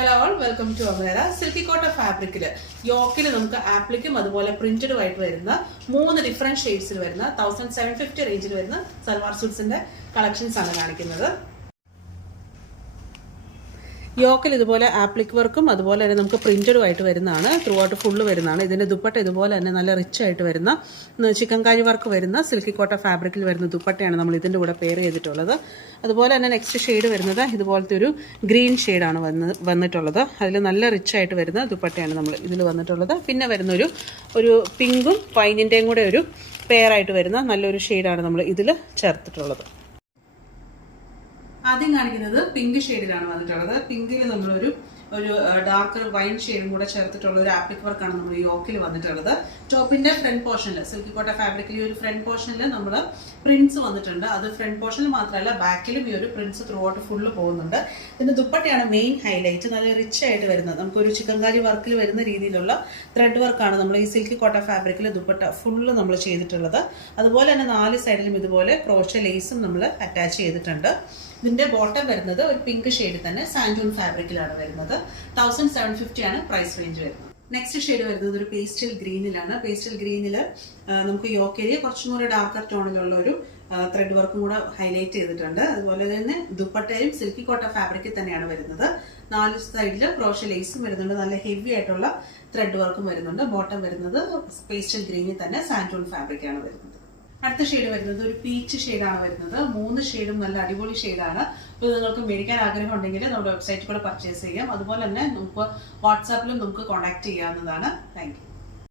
Hello all welcome to അമേര silky Kota ഫാബ്രിക്കിൽ യോക്കിൽ നമുക്ക് ആപ്ലിക്കും അതുപോലെ പ്രിന്റഡും ആയിട്ട് വരുന്ന 3 ഡിഫറെന്റ് ഷെയ്ഡ്സിൽ വരുന്ന 1750 റേഞ്ചിൽ വരുന്ന സൽവാർ സൂട്ട്സിന്റെ കളക്ഷൻസ് ആണ് കാണിക്കുന്നത്. യോക്കിൽ ഇതുപോലെ ആപ്ലിക് വർക്കും അതുപോലെ തന്നെ നമുക്ക് പ്രിന്റഡും ആയിട്ട് വരുന്നതാണ്. ത്രൂ ഔട്ട് ഫുള്ള് വരുന്നതാണ്. ഇതിന്റെ ദുപ്പട്ട ഇതുപോലെ തന്നെ നല്ല റിച്ച് ആയിട്ട് വരുന്ന ചിക്കൻകാരി വർക്ക് വരുന്ന സിൽക്കി കോട്ട ഫാബ്രിക്കിൽ വരുന്ന ദുപ്പട്ടയാണ് നമ്മൾ ഇതിന്റെ കൂടെ പെയർ ചെയ്തിട്ടുള്ളത്. അതുപോലെ തന്നെ നെക്സ്റ്റ് ഷെയ്ഡ് വരുന്നത് ഇതുപോലത്തെ ഒരു ഗ്രീൻ ഷെയ്ഡാണ് വന്നിട്ടുള്ളത്. അതിൽ നല്ല റിച്ച് ആയിട്ട് വരുന്ന ദുപ്പട്ടയാണ് നമ്മൾ ഇതിൽ വന്നിട്ടുള്ളത്. പിന്നെ വരുന്ന ഒരു പിങ്കും വൈനിന്റെയും കൂടെ ഒരു പെയർ ആയിട്ട് വരുന്ന നല്ലൊരു ഷെയ്ഡാണ് നമ്മൾ ഇതിൽ ചേർത്തിട്ടുള്ളത്. ആദ്യം കാണിക്കുന്നത് പിങ്ക് ഷെയ്ഡിലാണ് വന്നിട്ടുള്ളത്. പിങ്കിൽ നമ്മളൊരു ഡാർക്കർ വൈൻ ഷെയ്ഡും കൂടെ ചേർത്തിട്ടുള്ള ഒരു ആപ്ലിക് വർക്കാണ് നമ്മൾ ഈ യോക്കിൽ വന്നിട്ടുള്ളത്. ടോപ്പിന്റെ ഫ്രണ്ട് പോർഷനിൽ സിൽക്കി കോട്ട ഫാബ്രിക്കിൽ ഈ ഒരു ഫ്രണ്ട് പോർഷനിൽ നമ്മൾ പ്രിന്റ്സ് വന്നിട്ടുണ്ട്. അത് ഫ്രണ്ട് പോർഷനിൽ മാത്രമല്ല ബാക്കിലും ഈ ഒരു പ്രിന്റ്സ് ത്രൂ ഔട്ട് ഫുള്ള് പോകുന്നുണ്ട്. ഇതിന്റെ ദുപ്പട്ടയാണ് മെയിൻ ഹൈലൈറ്റ്. നല്ല റിച്ച് ആയിട്ട് വരുന്നത് നമുക്കൊരു ചിക്കൻകാരി വർക്കിൽ വരുന്ന രീതിയിലുള്ള ത്രെഡ് വർക്കാണ് നമ്മൾ ഈ സിൽക്കി കോട്ട ഫാബ്രിക്കിൽ ദുപ്പട്ട ഫുള്ള് നമ്മൾ ചെയ്തിട്ടുള്ളത്. അതുപോലെ തന്നെ 4 സൈഡിലും ഇതുപോലെ ക്രോഷ്യ ലേസും നമ്മൾ അറ്റാച്ച് ചെയ്തിട്ടുണ്ട്. ഇതിന്റെ ബോട്ടം വരുന്നത് ഒരു പിങ്ക് ഷെയ്ഡ് തന്നെ സാൻഡൂൺ ഫാബ്രിക്കിലാണ് വരുന്നത്. 1750 ആണ് പ്രൈസ് റേഞ്ച് വരുന്നത്. നെക്സ്റ്റ് ഷെയ്ഡ് വരുന്നത് ഒരു പേസ്റ്റൽ ഗ്രീനിലാണ്. പേസ്റ്റൽ ഗ്രീനിൽ നമുക്ക് യോക്ക് ഏരിയ കുറച്ചും കൂടെ ഡാർക്കർ ടോണിലുള്ള ഒരു ത്രെഡ് വർക്കും കൂടെ ഹൈലൈറ്റ് ചെയ്തിട്ടുണ്ട്. അതുപോലെ തന്നെ ദുപ്പട്ടയും സിൽക്കി കോട്ട ഫാബ്രിക്കിൽ തന്നെയാണ് വരുന്നത്. 4 സൈഡിൽ ക്രോഷ്യ ലേസും വരുന്നുണ്ട്. നല്ല ഹെവി ആയിട്ടുള്ള ത്രെഡ് വർക്കും വരുന്നുണ്ട്. ബോട്ടം വരുന്നത് പേസ്റ്റൽ ഗ്രീനിൽ തന്നെ സാൻഡൂൺ ഫാബ്രിക്കാണ് വരുന്നത്. അടുത്ത ഷെയ്ഡ് വരുന്നത് ഒരു പീച്ച് ഷെയ്ഡാണ് വരുന്നത്. 3 ഷെയ്ഡും നല്ല അടിപൊളി ഷെയ്ഡാണ്. ഇപ്പോൾ നിങ്ങൾക്ക് മേടിക്കാൻ ആഗ്രഹം ഉണ്ടെങ്കിൽ നമ്മുടെ വെബ്സൈറ്റിൽ കൂടെ പർച്ചേസ് ചെയ്യാം. അതുപോലെ തന്നെ നമുക്ക് വാട്സാപ്പിലും നമുക്ക് കോൺടാക്ട് ചെയ്യാവുന്നതാണ്. Thank you.